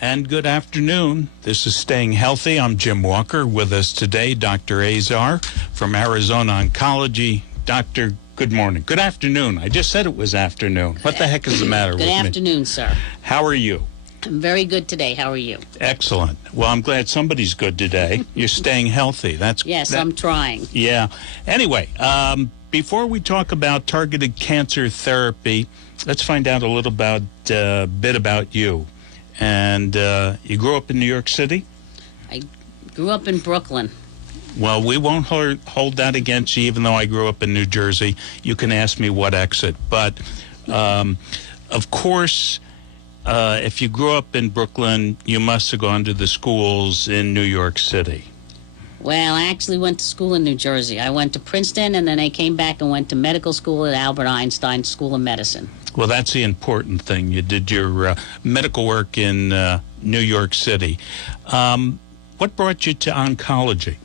and good afternoon. This is Staying Healthy. I'm Jim Walker. With us today, Dr. Azar from Arizona Oncology. Doctor, good morning. Good afternoon. I just said it was afternoon. What the heck is the matter with me? Good afternoon, sir. How are you? I'm very good today. How are you? Excellent. Well, I'm glad somebody's good today. You're staying healthy. Yes, I'm trying. Yeah. Anyway, before we talk about targeted cancer therapy, let's find out a little bit about you. And you grew up in New York City? I grew up in Brooklyn. Well, we won't hold that against you, even though I grew up in New Jersey. You can ask me what exit. But, of course, if you grew up in Brooklyn, you must have gone to the schools in New York City. Well, I actually went to school in New Jersey. I went to Princeton, and then I came back and went to medical school at Albert Einstein School of Medicine. Well, that's the important thing. You did your medical work in New York City. What brought you to oncology?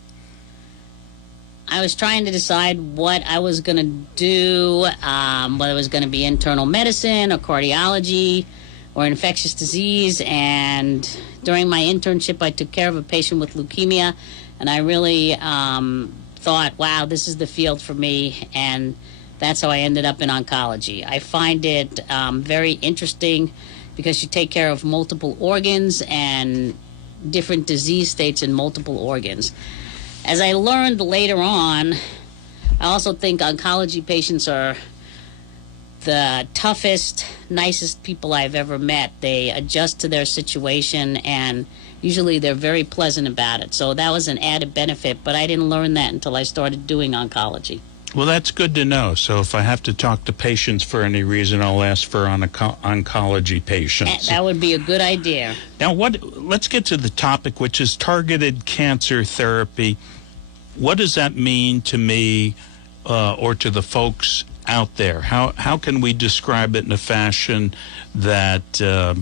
I was trying to decide what I was going to do, whether it was going to be internal medicine or cardiology or infectious disease. And during my internship, I took care of a patient with leukemia, and I really thought, wow, this is the field for me, and that's how I ended up in oncology. I find it very interesting because you take care of multiple organs and different disease states in multiple organs. As I learned later on, I also think oncology patients are the toughest, nicest people I've ever met. They adjust to their situation, and usually they're very pleasant about it. So that was an added benefit, but I didn't learn that until I started doing oncology. Well, that's good to know. So if I have to talk to patients for any reason, I'll ask for oncology patients. That would be a good idea. Now, let's get to the topic, which is targeted cancer therapy. What does that mean to me or to the folks out there? How can we describe it in a fashion that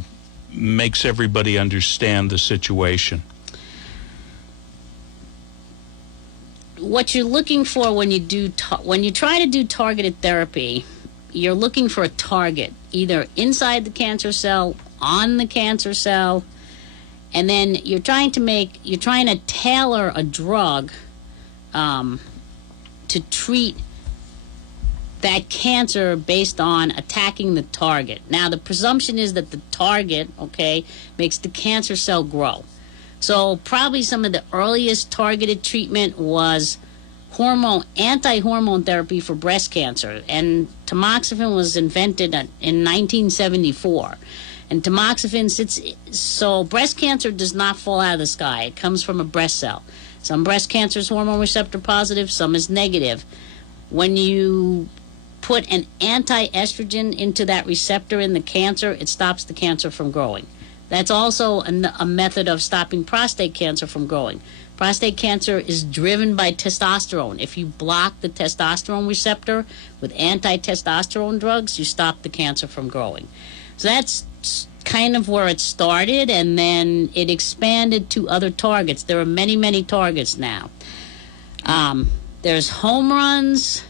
makes everybody understand the situation? What you're looking for when you try to do targeted therapy, you're looking for a target, either inside the cancer cell, on the cancer cell, and then you're trying to tailor a drug to treat that cancer based on attacking the target. Now, the presumption is that the target, makes the cancer cell grow. So probably some of the earliest targeted treatment was anti-hormone therapy for breast cancer. And tamoxifen was invented in 1974. And tamoxifen so breast cancer does not fall out of the sky. It comes from a breast cell. Some breast cancer is hormone receptor positive, some is negative. When you put an anti-estrogen into that receptor in the cancer, it stops the cancer from growing. That's also a method of stopping prostate cancer from growing. Prostate cancer is driven by testosterone. If you block the testosterone receptor with anti-testosterone drugs, you stop the cancer from growing. So that's kind of where it started, and then it expanded to other targets. There are many, many targets now. There's home runs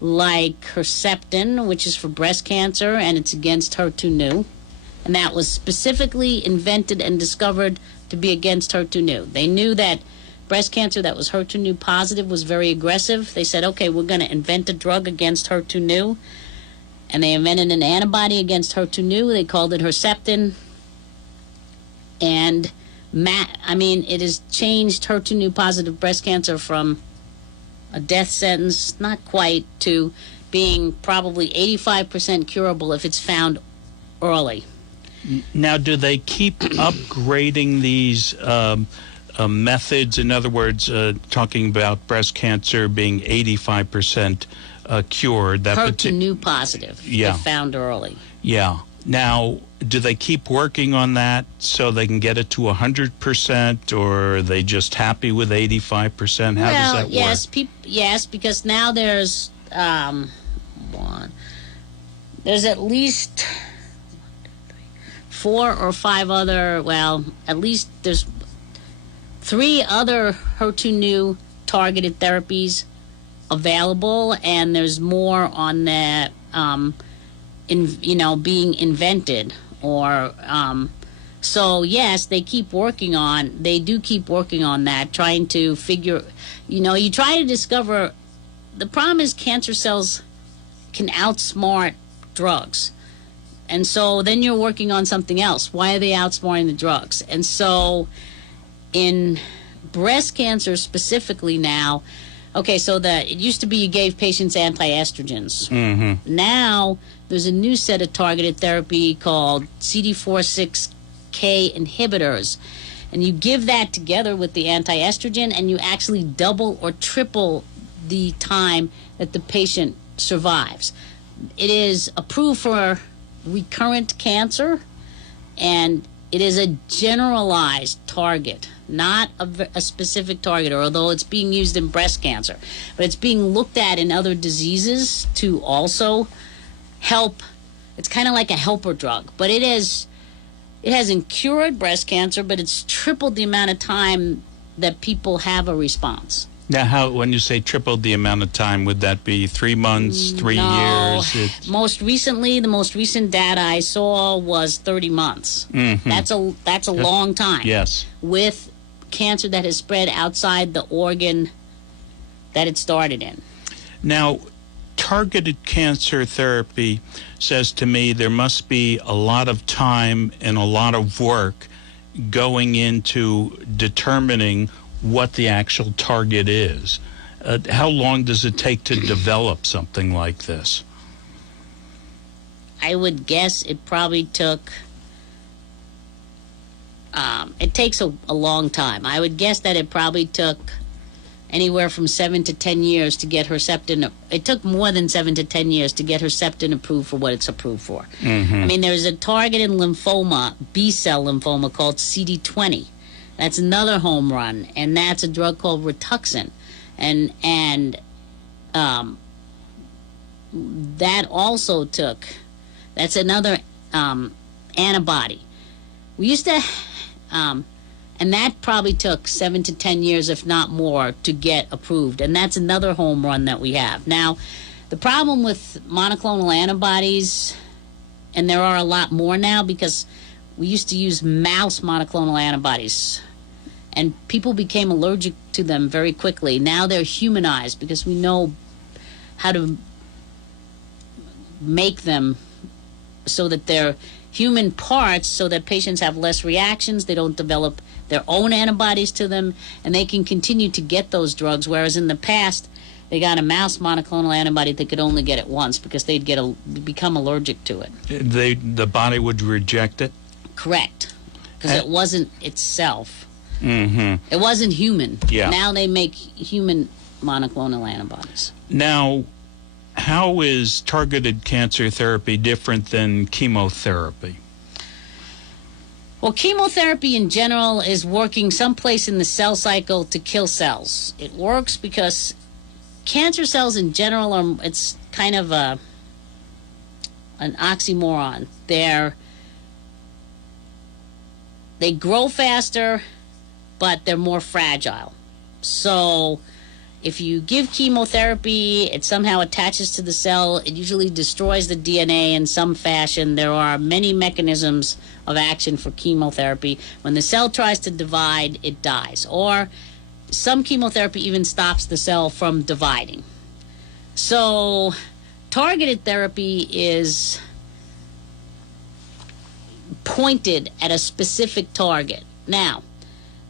like Herceptin, which is for breast cancer, and it's against HER2/neu. And that was specifically invented and discovered to be against HER2/neu. They knew that breast cancer that was HER2/neu positive was very aggressive. They said, okay, we're going to invent a drug against HER2/neu. And they invented an antibody against HER2/neu. They called it Herceptin. And, it has changed HER2/neu positive breast cancer from a death sentence, not quite, to being probably 85% curable if it's found early. Now, do they keep upgrading these methods? In other words, talking about breast cancer being 85% cured. HER2/neu positive. Yeah. They found early. Yeah. Now, do they keep working on that so they can get it to 100%, or are they just happy with 85%? How does that work? Yes, because now there's at least 4 or 5 other, at least there's 3 other HER2/neu targeted therapies available, and there's more on that, being invented, or So yes, they do keep working on that, trying to figure, you try to discover. The problem is cancer cells can outsmart drugs. And so then you're working on something else. Why are they outsmarting the drugs? And so in breast cancer specifically now, okay, so it used to be you gave patients anti-estrogens. Mm-hmm. Now there's a new set of targeted therapy called CD46K inhibitors. And you give that together with the anti-estrogen, and you actually double or triple the time that the patient survives. It is approved for recurrent cancer, and it is a generalized target, not a specific target, although it's being used in breast cancer. But it's being looked at in other diseases to also help. It's kind of like a helper drug, but it hasn't cured breast cancer, but it's tripled the amount of time that people have a response. Now, when you say tripled the amount of time, would that be 3 months, 3 years? The most recent data I saw was 30 months. Mm-hmm. That's a long time. Yes. With cancer that has spread outside the organ that it started in. Now, targeted cancer therapy says to me there must be a lot of time and a lot of work going into determining what the actual target is. How long does it take to develop something like this? I would guess it probably took, it takes a long time. I would guess that it probably took anywhere from 7 to 10 years to get Herceptin. It took more than 7 to 10 years to get Herceptin approved for what it's approved for. Mm-hmm. I mean, there's a target in lymphoma, B-cell lymphoma, called CD20. That's another home run, and that's a drug called Rituxan, and that also took. That's another antibody. We used to, and that probably took 7 to 10 years, if not more, to get approved, and that's another home run that we have. Now, the problem with monoclonal antibodies, and there are a lot more now because we used to use mouse monoclonal antibodies, and people became allergic to them very quickly. Now they're humanized because we know how to make them so that they're human parts, so that patients have less reactions, they don't develop their own antibodies to them, and they can continue to get those drugs, whereas in the past they got a mouse monoclonal antibody they could only get it once because they'd become allergic to it. The body would reject it? Correct, because it wasn't itself. Mm-hmm. It wasn't human. Yeah. Now they make human monoclonal antibodies. Now, how is targeted cancer therapy different than chemotherapy? Well, chemotherapy in general is working someplace in the cell cycle to kill cells. It works because cancer cells in general it's kind of an oxymoron. They grow faster, but they're more fragile. So if you give chemotherapy, it somehow attaches to the cell. It usually destroys the DNA in some fashion. There are many mechanisms of action for chemotherapy. When the cell tries to divide, it dies. Or some chemotherapy even stops the cell from dividing. So targeted therapy is pointed at a specific target. Now,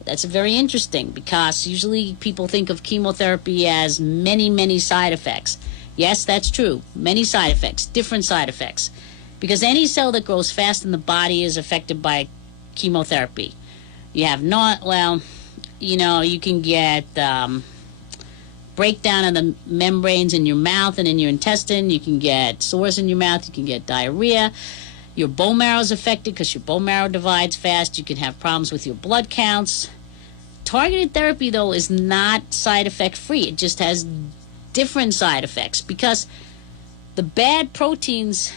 that's very interesting because usually people think of chemotherapy as many, many side effects. Yes, that's true. Many side effects, different side effects. Because any cell that grows fast in the body is affected by chemotherapy. You have you can get breakdown of the membranes in your mouth and in your intestine. You can get sores in your mouth. You can get diarrhea. Your bone marrow is affected because your bone marrow divides fast. You can have problems with your blood counts. Targeted therapy, though, is not side effect free. It just has different side effects because the bad proteins,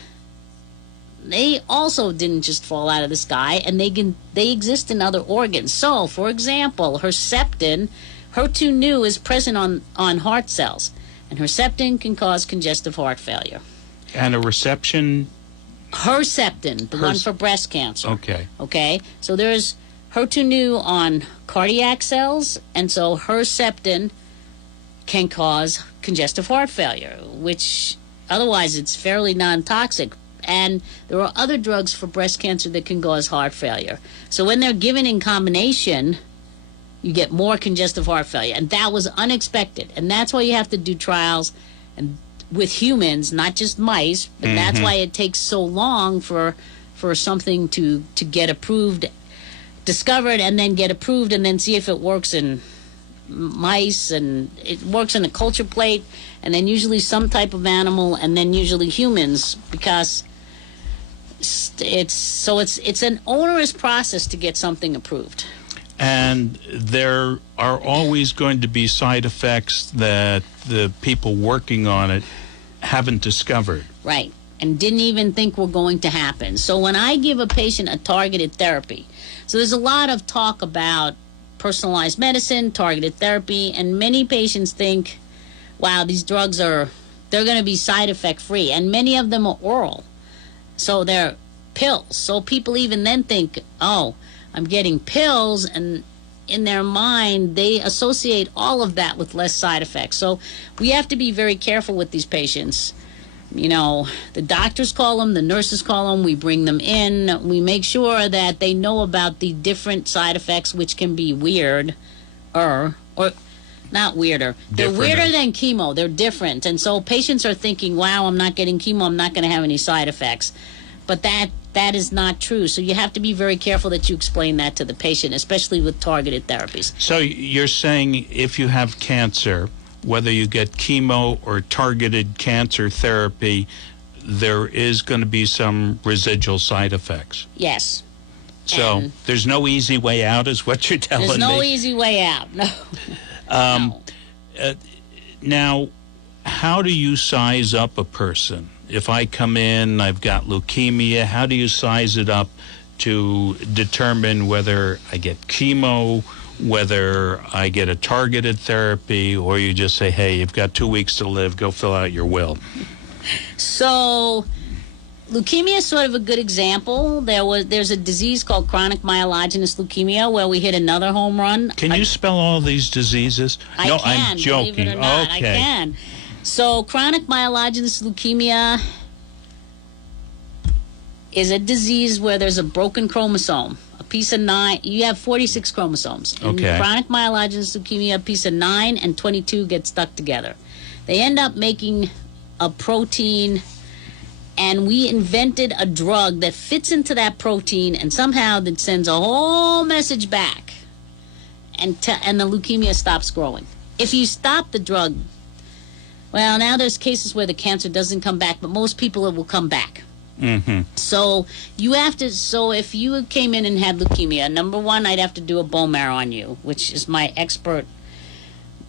they also didn't just fall out of the sky, and they exist in other organs. So, for example, Herceptin, HER2/neu, is present on heart cells, and Herceptin can cause congestive heart failure. And a reception Herceptin, the one for breast cancer. Okay. Okay? So there's HER2/neu on cardiac cells, and so Herceptin can cause congestive heart failure, which otherwise it's fairly non-toxic. And there are other drugs for breast cancer that can cause heart failure. So when they're given in combination, you get more congestive heart failure. And that was unexpected. And that's why you have to do trials and with humans, not just mice. But that's why it takes so long for something to get approved, discovered, and then get approved, and then see if it works in mice, and it works in a culture plate, and then usually some type of animal, and then usually humans, because it's an onerous process to get something approved. And there are always going to be side effects that the people working on it haven't discovered. Right, and didn't even think were going to happen. So when I give a patient a targeted therapy, so there's a lot of talk about personalized medicine, targeted therapy, and many patients think, wow, these drugs they're going to be side effect free, and many of them are oral. So they're pills. So people even then think, oh, I'm getting pills, and in their mind, they associate all of that with less side effects. So we have to be very careful with these patients. You know, the doctors call them, the nurses call them, we bring them in, we make sure that they know about the different side effects, which can be weird, or not weirder. They're weirder than chemo. They're different. And so patients are thinking, wow, I'm not getting chemo, I'm not going to have any side effects. But that is not true. So you have to be very careful that you explain that to the patient, especially with targeted therapies. So you're saying if you have cancer, whether you get chemo or targeted cancer therapy, there is going to be some residual side effects. Yes. So And there's no easy way out, is what you're telling me. there's no easy way out. No. No. Now, how do you size up a person? If I come in, I've got leukemia, how do you size it up to determine whether I get chemo, whether I get a targeted therapy, or you just say, hey, you've got 2 weeks to live, go fill out your will? So leukemia is sort of a good example. There's a disease called chronic myelogenous leukemia where we hit another home run. Can you spell all these diseases? No, I'm joking. Believe it or not, Okay. I can. So chronic myelogenous leukemia is a disease where there's a broken chromosome. A piece of 9, you have 46 chromosomes. In Okay. chronic myelogenous leukemia, a piece of 9 and 22 get stuck together. They end up making a protein, and we invented a drug that fits into that protein, and somehow that sends a whole message back, and the leukemia stops growing. If you stop the drug, well, now there's cases where the cancer doesn't come back, but most people it will come back. Mm-hmm. So you have to. So if you came in and had leukemia, number one, I'd have to do a bone marrow on you, which is my expert.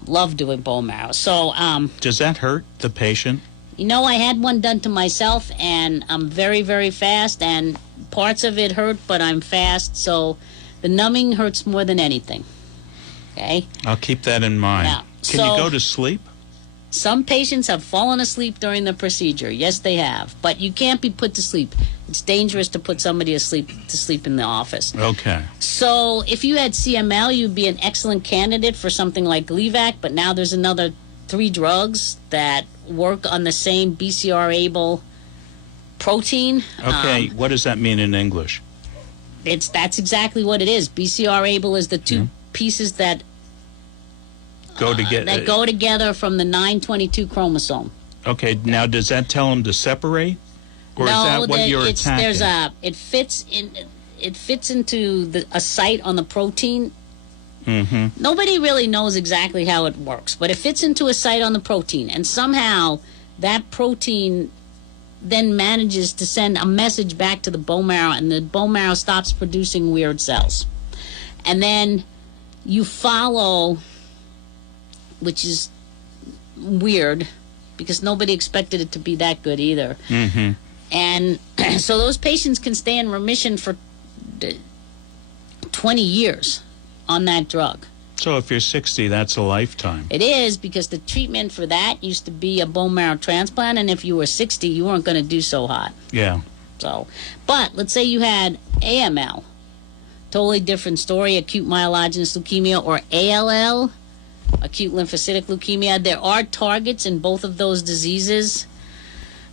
Love doing bone marrow. So Does that hurt the patient? you know, I had one done to myself, and I'm very, very fast, and parts of it hurt, but I'm fast, so the numbing hurts more than anything. Okay. I'll keep that in mind. Yeah. Can you go to sleep? Some patients have fallen asleep during the procedure. Yes, they have. But you can't be put to sleep. It's dangerous to put somebody to sleep in the office. Okay. So if you had CML, you'd be an excellent candidate for something like Gleevec, but now there's another 3 drugs that work on the same BCR-ABL protein. Okay, what does that mean in English? That's exactly what it is. BCR-ABL is the 2 pieces that Go together from the 922 chromosome. Okay, now does that tell them to separate? Or no, is that what you're attacking? It fits into a site on the protein. Mm-hmm. Nobody really knows exactly how it works, but it fits into a site on the protein, and somehow that protein then manages to send a message back to the bone marrow, and the bone marrow stops producing weird cells. And then you follow, which is weird because nobody expected it to be that good either. Mm-hmm. And so those patients can stay in remission for 20 years on that drug. So if you're 60, that's a lifetime. It is, because the treatment for that used to be a bone marrow transplant, and if you were 60, you weren't going to do so hot. Yeah. So, but let's say you had AML, totally different story, acute myelogenous leukemia, or ALL, acute lymphocytic leukemia. There are targets in both of those diseases.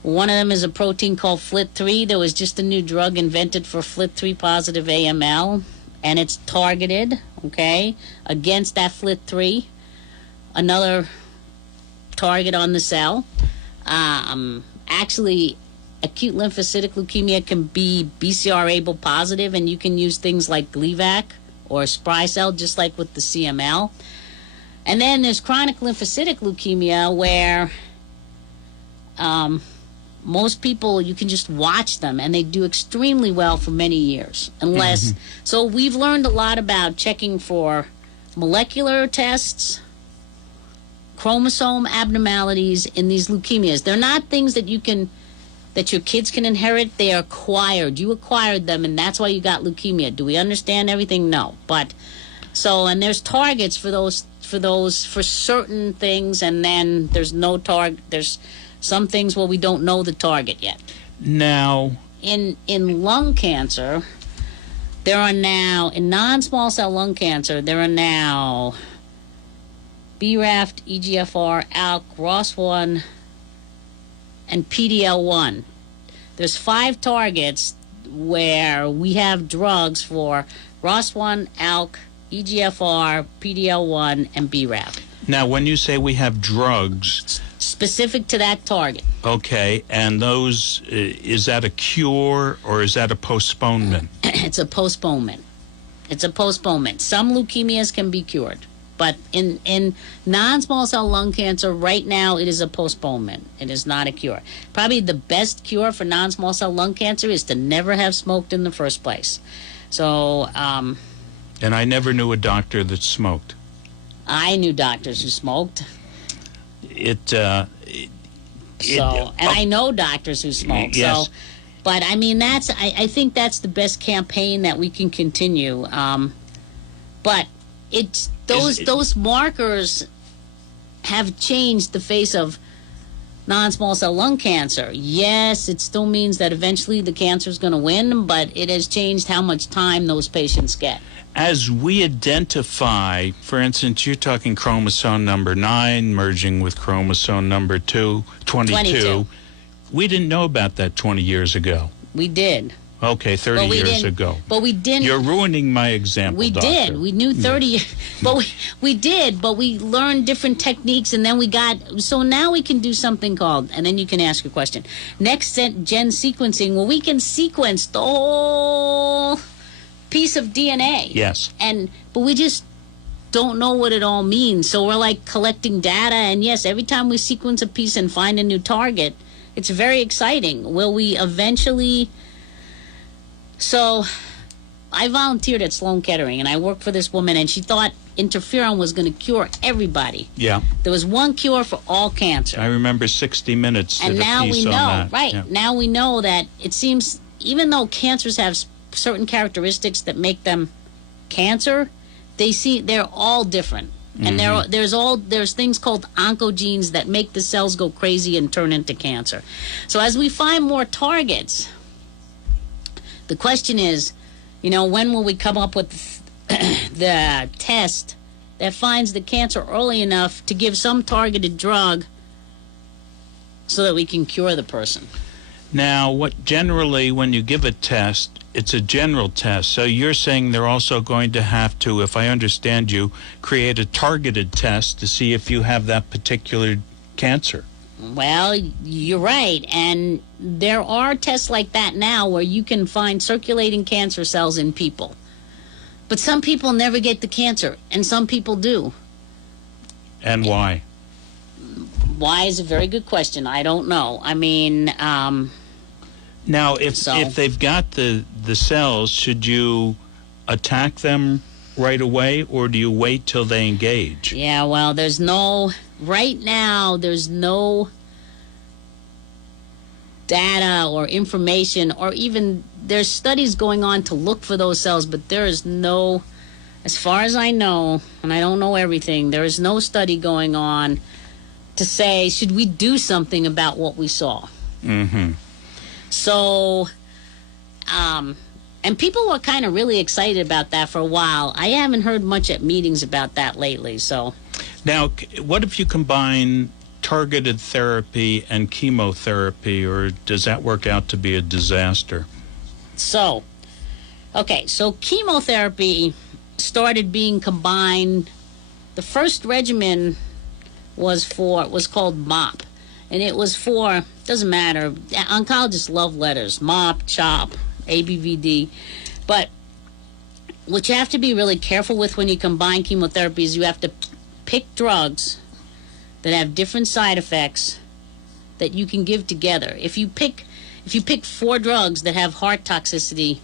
One of them is a protein called FLT3. There was just a new drug invented for FLT3 positive AML, and it's targeted, okay, against that FLT3, another target on the cell. Actually, acute lymphocytic leukemia can be BCR-ABL positive, and you can use things like Gleevec or Sprycel, just like with the CML. And then there's chronic lymphocytic leukemia, where most people, you can just watch them, and they do extremely well for many years. Unless, so we've learned a lot about checking for molecular tests, chromosome abnormalities in these leukemias. They're not things that that your kids can inherit. They are acquired. You acquired them, and that's why you got leukemia. Do we understand everything? No. But so, and there's targets for certain things, and then there's no target. There's some things where we don't know the target yet. Now, in lung cancer, there are now, in non-small cell lung cancer, there are now BRAF, EGFR, ALK, ROS1, and PDL1. There's 5 targets where we have drugs for ROS1, ALK, EGFR, PDL1, and BRAF. Now, when you say we have drugs specific to that target. Okay, and those, is that a cure or is that a postponement? It's a postponement. It's a postponement. Some leukemias can be cured, but in non-small cell lung cancer, right now, it is a postponement. It is not a cure. Probably the best cure for non-small cell lung cancer is to never have smoked in the first place. So, and I never knew a doctor that smoked. I knew doctors who smoked. I know doctors who smoke. Yes. So, but I mean, I think that's the best campaign that we can continue. But it's those markers have changed the face of non-small cell lung cancer. Yes, it still means that eventually the cancer is going to win, but it has changed how much time those patients get. As we identify, for instance, you're talking chromosome number 9 merging with chromosome number 22. We didn't know about that 20 years ago. We did. Okay, 30 years ago. But we didn't. You're ruining my example, We doctor. did. We knew 30 years. But we did. But we learned different techniques, and then we got... So now we can do something called... And then you can ask your question. Next-gen sequencing, where we can sequence the whole piece of DNA. Yes. But we just don't know what it all means. So we're like collecting data, and yes, every time we sequence a piece and find a new target, it's very exciting. Will we eventually... So I volunteered at Sloan Kettering, and I worked for this woman, and she thought interferon was going to cure everybody. Yeah. There was one cure for all cancer. I remember 60 Minutes did and now a piece we know, on that. right? Yeah. Now we know that it seems, even though cancers have certain characteristics that make them cancer, they're all different. And there's things called oncogenes that make the cells go crazy and turn into cancer. So as we find more targets, the question is, when will we come up with the test that finds the cancer early enough to give some targeted drug so that we can cure the person? Now, generally, when you give a test, it's a general test. So you're saying they're also going to have to, if I understand you, create a targeted test to see if you have that particular cancer. Well, you're right. And there are tests like that now where you can find circulating cancer cells in people. But some people never get the cancer, and some people do. And why? Why is a very good question. I don't know. I mean... Now, if they've got the cells, should you attack them right away, or do you wait till they engage? Yeah, well, right now, there's no data or information, or even there's studies going on to look for those cells, but there is no, as far as I know, and I don't know everything, there is no study going on to say, should we do something about what we saw? Mm-hmm. So And people were kind of really excited about that for a while. I haven't heard much at meetings about that lately. So now, what if you combine targeted therapy and chemotherapy, or does that work out to be a disaster? So chemotherapy started being combined. The first regimen was called MOP, and it was for, doesn't matter, oncologists love letters, MOP, CHOP, ABVD, but what you have to be really careful with when you combine chemotherapy is you have to pick drugs that have different side effects that you can give together. If you pick 4 drugs that have heart toxicity,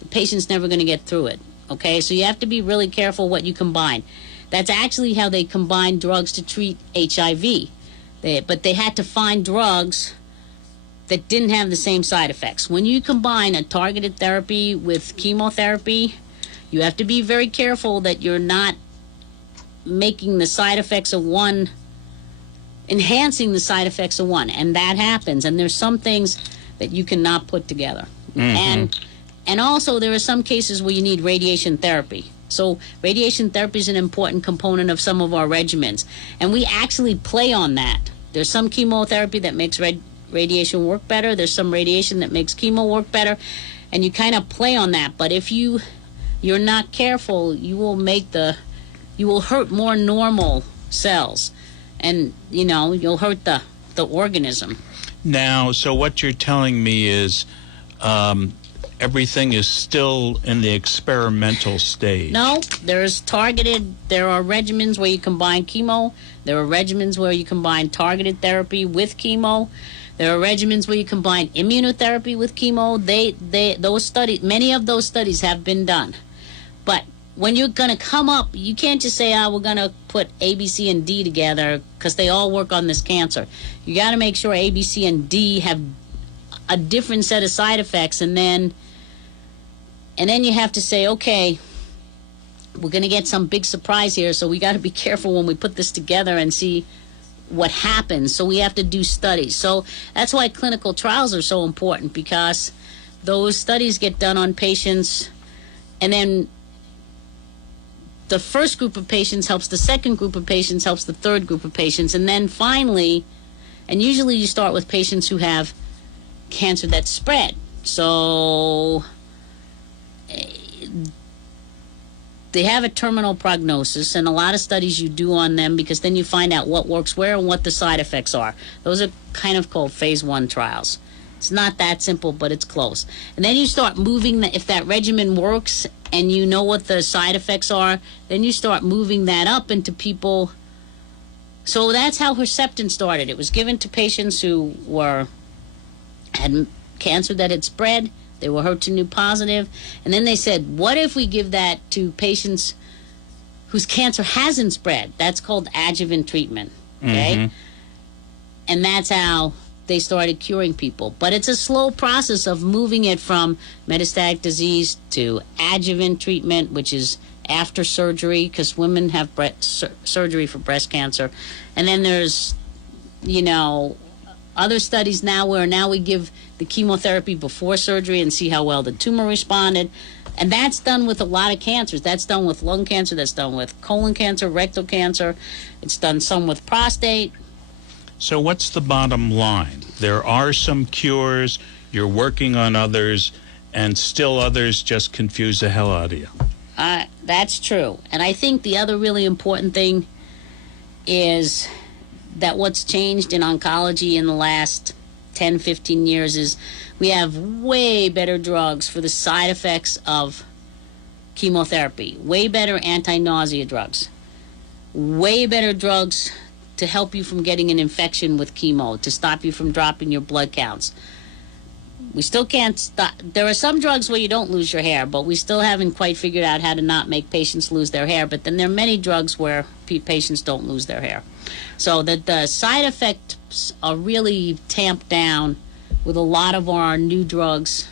the patient's never going to get through it. Okay, so you have to be really careful what you combine. That's actually how they combined drugs to treat HIV. But they had to find drugs that didn't have the same side effects. When you combine a targeted therapy with chemotherapy, you have to be very careful that you're not making the side effects of one, enhancing the side effects of one. And that happens. And there's some things that you cannot put together. Mm-hmm. And also there are some cases where you need radiation therapy. So radiation therapy is an important component of some of our regimens. And we actually play on that. There's some chemotherapy that makes radiation work better. There's some radiation that makes chemo work better. And you kind of play on that. But if you're not careful, you will hurt more normal cells. And, you'll hurt the organism. Now, so what you're telling me is everything is still in the experimental stage. No, there are regimens where you combine chemo. There are regimens where you combine targeted therapy with chemo. There are regimens where you combine immunotherapy with chemo. Many of those studies have been done. But when you're going to come up, you can't just say, we're going to put A, B, C, and D together because they all work on this cancer. You got to make sure A, B, C, and D have a different set of side effects, and then you have to say, okay, we're going to get some big surprise here, so we got to be careful when we put this together and see what happens. So we have to do studies. So that's why clinical trials are so important, because those studies get done on patients, and then the first group of patients helps the second group of patients, helps the third group of patients, and then finally, and usually you start with patients who have cancer that's spread. So they have a terminal prognosis, and a lot of studies you do on them, because then you find out what works where and what the side effects are. Those are kind of called phase 1 trials. It's not that simple, but it's close. And then you start moving, if that regimen works and you know what the side effects are, then you start moving that up into people. So that's how Herceptin started. It was given to patients who had cancer that had spread. They were HER2 positive. And then they said, what if we give that to patients whose cancer hasn't spread? That's called adjuvant treatment. Okay? Mm-hmm. And that's how they started curing people. But it's a slow process of moving it from metastatic disease to adjuvant treatment, which is after surgery, because women have surgery for breast cancer. And then there's, other studies now where now we give the chemotherapy before surgery and see how well the tumor responded. And that's done with a lot of cancers. That's done with lung cancer. That's done with colon cancer, rectal cancer. It's done some with prostate. So what's the bottom line? There are some cures, you're working on others, and still others just confuse the hell out of you. That's true. And I think the other really important thing is that what's changed in oncology in the last 10, 15 years is we have way better drugs for the side effects of chemotherapy, way better anti-nausea drugs, way better drugs to help you from getting an infection with chemo, to stop you from dropping your blood counts. We still can't stop. There are some drugs where you don't lose your hair, but we still haven't quite figured out how to not make patients lose their hair. But then there are many drugs where patients don't lose their hair. So that the side effects are really tamped down with a lot of our new drugs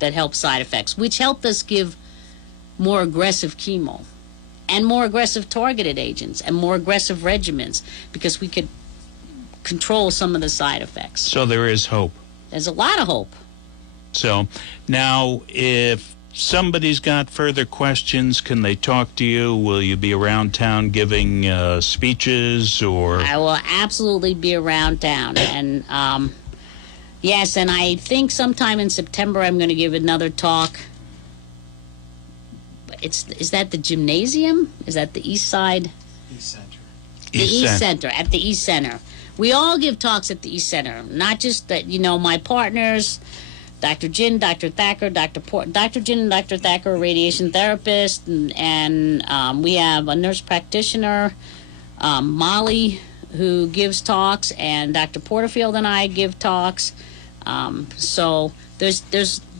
that help side effects, which helped us give more aggressive chemo and more aggressive targeted agents and more aggressive regimens, because we could control some of the side effects. So there is hope. There's a lot of hope. So now, if somebody's got further questions, can they talk to you? Will you be around town giving speeches, or? I will absolutely be around town. And yes, and I think sometime in September I'm going to give another talk. Is that the gymnasium? Is that the East Side? East Center. The East Center, at the East Center. We all give talks at the East Center, not just that, my partners, Dr. Jin, Dr. Thacker, Dr. Jin and Dr. Thacker are radiation therapists, and we have a nurse practitioner, Molly, who gives talks, and Dr. Porterfield and I give talks. So there's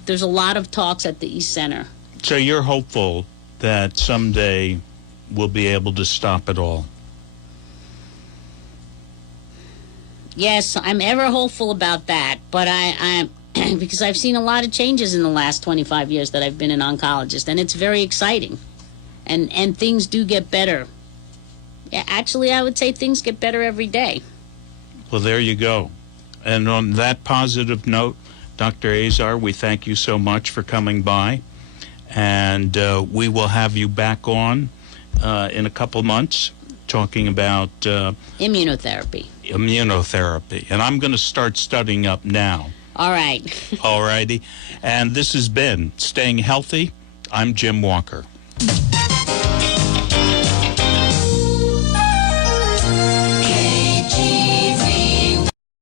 a lot of talks at the East Center. So you're hopeful that someday we'll be able to stop it all? Yes, I'm ever hopeful about that, but I'm because I've seen a lot of changes in the last 25 years that I've been an oncologist, and it's very exciting, and things do get better. Yeah, actually, I would say things get better every day. Well, there you go. And on that positive note, Dr. Azar, we thank you so much for coming by, and we will have you back on in a couple months talking about immunotherapy. And I'm going to start studying up now. All right. All righty. And this has been Staying Healthy. I'm Jim Walker.